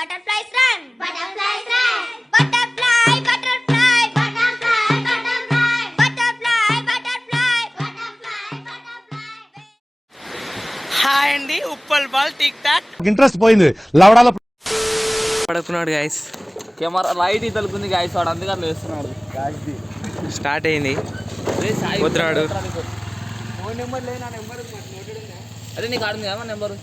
Butterflies run. Butterflies run. Butterfly, butterfly, butterfly, butterfly, butterfly, butterfly, butterfly, butterfly. Hi అండి, Uppal Bal TikTok. Interest పోయింది లవడాలో పడుకున్నాడు guys. Camera light ఇతలుకుంది guys, వాడు అందుకని వేస్తున్నాడు. స్టార్ట్ అయింది. పోతున్నాడు. ఫోన్ నెంబర్ లేదు, నా నెంబర్ అదే నీకు ఆడింది కదా నెంబరు.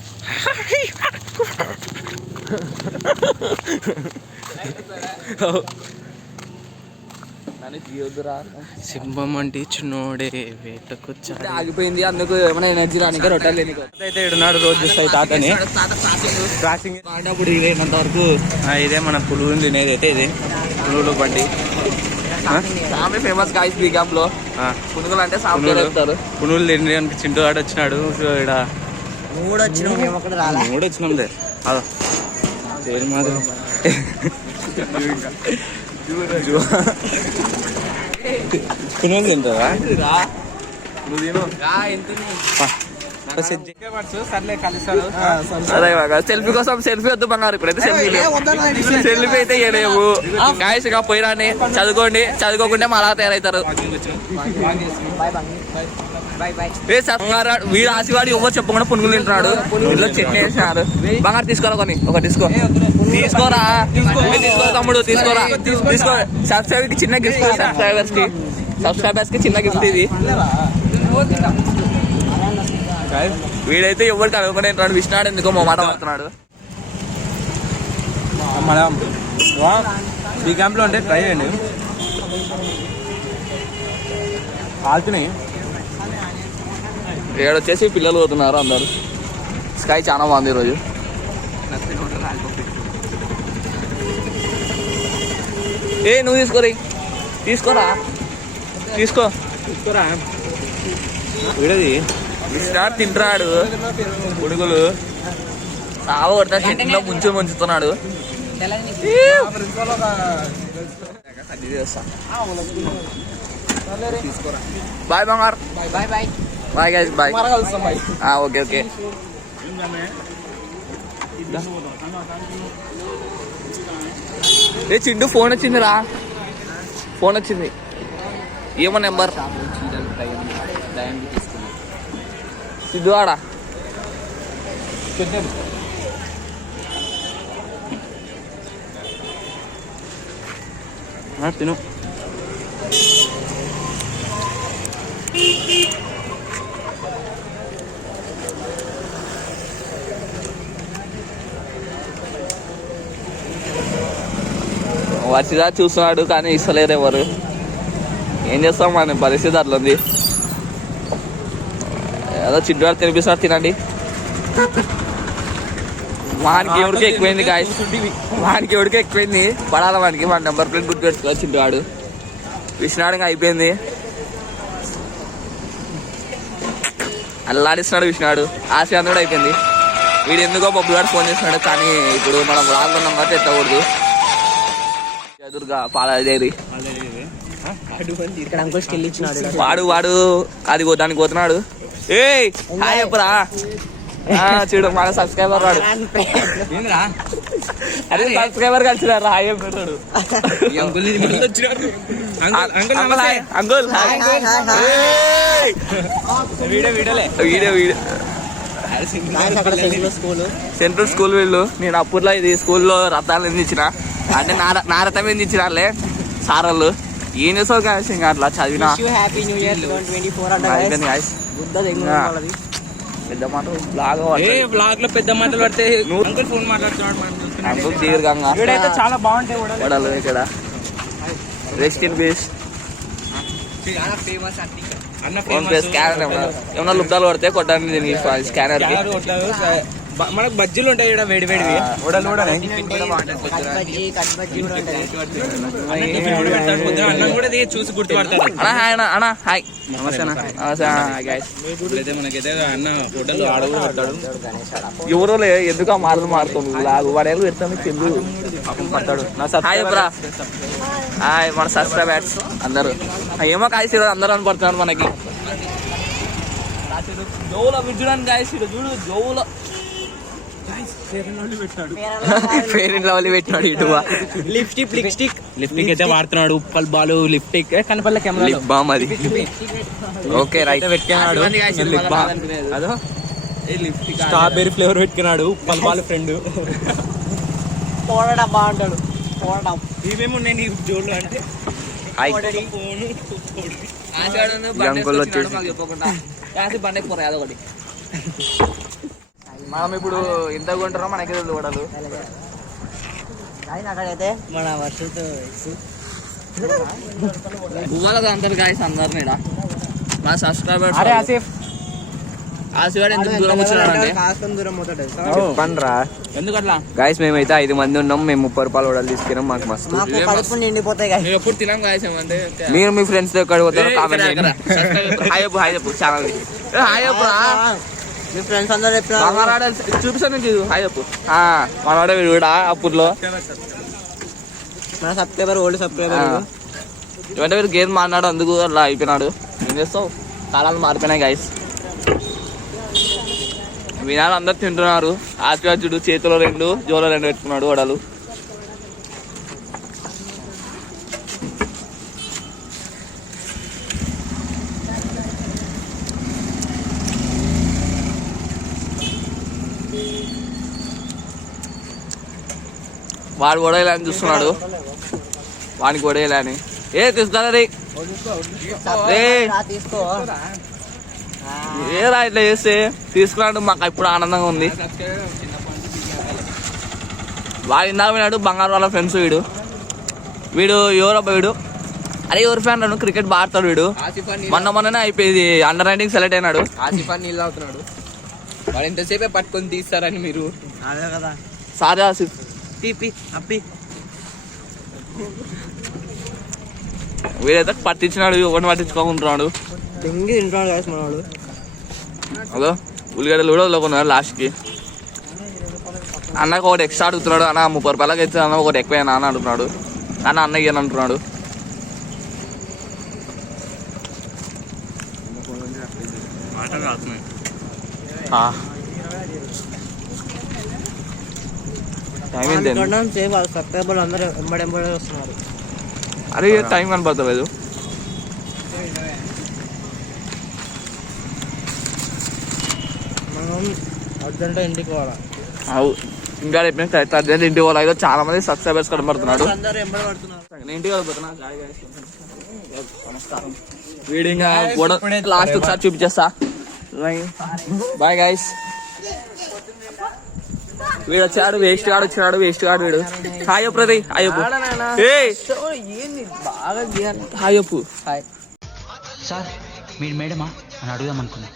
సింహం అంటే చిన్నోడే వేటకొచ్చాడు. ఆగిపోయింది, అందుకు ఏమైనా ఎనర్జీ రానిక రొట్టెలు లేనిక అయితే ఇడున్నాడు. రోజు చూస్తాయి తాతని క్రాసింగ్ ఆడినప్పుడు ఇదేనంత వరకు. ఇదే మన పులుగులు తినేది. అయితే ఇది పులుగులు బండి సామి ఫేమస్ గాయస్ బీ క్యాంప్ లో. పునుగులు అంటే సామి చెప్తారు. పునుగులు తినడానికి చింటూ ఆడు వచ్చినాడు. ఇక్కడ మూడు వచ్చినాంలే. చేరు మాత్రం పునుగులు తింటారా? సెల్ఫీ కోసం సెల్ఫీ వద్దు బంగారు. ఇప్పుడైతే సెల్ఫీ అయితే ఇవ్వలేవు గాయస్. ఇక పోయిరాని చదువుకోండి, చదువుకోకుంటే మళ్ళా తయారవుతారు. వీడు ఆశవాడి ఎవరు చెప్పకుండా పునుగులు తింటున్నాడు. ఇంట్లో చట్నీ వేసినారు. బంగారు తీసుకోరా, కొన్ని ఒక తీసుకోరా తీసుకో తమ్ముడు, తీసుకోరా తీసుకో. సబ్స్క్రైబర్ కి చిన్న గిఫ్ట్, సబ్స్క్రైబర్స్ కి చిన్న గిఫ్ట్ ఇది. వీడైతే ఎవరికి అనుకునే విష్ణాడు ఎందుకో మా మాట పడుతున్నాడు. మనం ఈ క్యాంప్లో ఉంటే ట్రై చేయండి. కాల్తున్నాయి. ఏడొచ్చేసి పిల్లలు పోతున్నారు అందరు. స్కై చాలా బాగుంది ఈరోజు. నువ్వు తీసుకోరా తీసుకోరా. వీడది విష్ణాడు తింటున్నాడు పునుగులు. సావ కొడతా చెట్టులో ముంచుతున్నాడు. బాయ్ బంగారు. Bye guys, bye. Okay okay. Chintu phone వచ్చిందిరా, ఫోన్ వచ్చింది. ఏమో నెంబర్ సిద్ధు ఆడా తిను. వచ్చిదా చూస్తున్నాడు కానీ ఇస్తలేరు ఎవరు. ఏం చేస్తాం, మన పరిస్థితి అట్లా ఉంది. ఏదో చిడ్డు తినిపిస్తున్నారు, తినండి. వానికి ఎవరికి ఎక్కువైంది గాయస్, వానికి ఎవరికి ఎక్కువైంది. పడాల వానికి. మన నెంబర్ ప్లేట్ గుర్తు పెట్టుకో. చిడ్డువాడు విష్ణాడు అయిపోయింది. అల్లాడిస్తున్నాడు విష్ణాడు. ఆశయాన్ని కూడా అయిపోయింది. వీడు ఎందుకో బొబ్బు గారు ఫోన్ చేస్తున్నాడు. కానీ ఇప్పుడు మనం రాళ్ళ నెంబర్ ఎత్తకూడదు. ఎదురుగా పాలదేరి వాడు అది దానికి పోతున్నాడు. హాయ్ చెప్పరా. చూడు మన సబ్స్క్రైబర్ వాడు. అదే సబ్స్క్రైబర్ కలిసినారు. హాయ్ చెప్పాడు. అంకుల్ సెంట్రల్ స్కూల్ వీళ్ళు. నేను అప్పట్లో ఇది స్కూల్లో రథాలు ఎందించిన, అంటే నా రథం ఎందించినారులే సారోళ్ళు. ఏం చేసావు గాయస్, ఇంకా అట్లా చదివినా. పెద్ద మాటలు బ్లాగ్ లో పెద్ద మాటలు పడితే అంకుల్ ఫోన్ మాట్లాడుతున్నాడు. అంకుల్ దీర్ఘంగా చాలా బాగుంటాయి వడలు ఇక్కడ. Rest in peace. Phone pay scanner ఏమన్నా లుబ్దాలు పడితే కొట్టడానికి దీనికి స్కానర్ కి. మనకు బజ్జీలు ఉంటాయి ఇక్కడ, వేడి వేడివి. చూసి గుర్తుపడతారు. అన్నా హాయ్. మనకైతే అన్న హోటల్ ఆడవు పడతాడు. ఎవరో ఎందుకు ఆ మాటలు మారుతుంది. లాగు వాడేళ్ళు పెడతాను చెల్లు పడతాడు. హాయ్ బ్రా. హాయ్ మన సబ్స్క్రైబర్స్ అందరూ. ఏమో కాయస్ ఈరోజు అందరూ అని పడుతున్నారు మనకి. జోవులో విజుడానికి కాయస్ చూడు, జోవులో ఫెయిర్ అండ్ లవ్లీ పెట్టినాడు ఇటు లిప్స్టిక్ అయితే వాడుతున్నాడు. ఉప్పల్ బాలు లిప్స్టిక్ కనపల్ల కెమెరా లిప్ బామ్ అది. ఓకే రైట్ పెట్టుకున్నాడు. అదో స్ట్రాబెర్రీ ఫ్లేవర్ పెట్టుకున్నాడు. ఉప్పల్ బాలు ఫ్రెండ్ పోడడా బాగుంటాడు. పోడడా ఇవేమున్నాయి నీ జోళ్ళు అంటే అంకుల్ వచ్చేసి బండి పోరా అదొకటి. మనం ఇప్పుడు ఎంత కొంటారో మనకి చూడాలి. అక్కడైతే మన వర్షతో గువ్వాలకు అందరు గాయస్ అందరినీ మా సబ్స్క్రైబర్స్ ఆశీర్వాడు ఎందుకు దూరం వచ్చినాడంటే పండ్రా ఎందుకట్లా గాయస్ మేమైతే 5 మంది ఉన్నాం. మేము 30 రూపాయలు వడలు తీసుకున్నాం. మాకు మస్తు కడుపు నిండిపోతాయి. ఎప్పుడు తినాం గాయస్ ఏమంటే మీరు మీ ఫ్రెండ్స్ తో ఎక్కడ పోతారో కామెంట్ చేయండి. హాయ్ చెప్పు హాయ్ చెప్పు ఛానల్ హాయ్ చెప్పు మీ ఫ్రెండ్స్ అందరూ చూపిస్తాను నీకు హాయ్ చెప్పు. మనవాడే వీడు కూడా అప్పుడులో మన సబ్స్క్రైబర్ ఓల్డ్ సబ్స్క్రైబర్ ఇవంటే మీరు గేమ్ మాట్లాడు అందుకు అలా అయిపోయినాడు. ఏం చేస్తావు కాలాలు మారిపోయినాయి గాయస్. వినాలు అందరు తింటున్నారు. ఆశీర్వాదుడు చేతిలో 2 జోలో 2 పెట్టుకున్నాడు వడలు. వాడు వడేయాలని చూస్తున్నాడు. వానికి వడేయాలని తీసుకురా రే తీసుకో. ఏరా ఇట్లా చేస్తే తీసుకున్నాడు. మాకు ఇప్పుడు ఆనందంగా ఉంది. వాడు ఇందాక విన్నాడు బంగారు వాళ్ళ ఫ్రెండ్స్. వీడు ఎవరబ్బా వీడు? అరే ఎవరి ఫ్యాన్ రాను క్రికెట్ బాడతాడు వీడు. మొన్ననే అయిపోయింది అండర్ 19 సెలెక్ట్ అయినాడు. ఆసిఫాన్ నీళ్ళు అవుతున్నాడు. వాడు ఎంతసేపే పట్టుకొని తీస్తారని మీరు అదే కదా సారే ఆసిఫ్ పీ అప్పి వీడైతే పట్టించినాడు. ఎవరిని పట్టించుకోకుంటున్నాడు. దెంగి తింటాడు గాయస్ మనవాడు. అదో ఉల్లిగడ్డలు కూడా వదులుకున్నాడు లాస్ట్కి. అన్నకు ఒకటి ఎక్స్ట్రా అడుగుతున్నాడు. అన్న 30 రూపాయలకి అయితే అన్న ఒకటి ఎక్కువ అన్న అడుగుతున్నాడు. అన్న అన్న ఇయ్యని అంటున్నాడు. టైం ఎంత సబ్స్క్రైబర్లు అందరూ ఎంబడి వస్తున్నారు. అరే టైం కనపడతలేదు. మనం అర్జెంట్ ఇంటికి పోవాలా. ఇంకా అర్జెంట్ ఇంటికి పోవాలి. చాలా మంది సబ్స్క్రైబర్స్ కనబడుతున్నాడు. అందరూ ఎంబడి పడుతున్నారు. ఇంటికి వెళ్ళిపోతున్నా. వీడు ఇంకా లాస్ట్ ఒకసారి చూపించేస్తా. Bye guys. వీడు వచ్చాడు వేస్ట్ గాడు వచ్చినాడు. వేస్ట్ గాడు వీడు. హాయ్ చెప్పు ప్రతి హాయ్ చెప్పు. బాగా హాయ్ చెప్పు. హాయ్ సార్ మీరు మేడమా అని అడుగుదాం అనుకున్నా.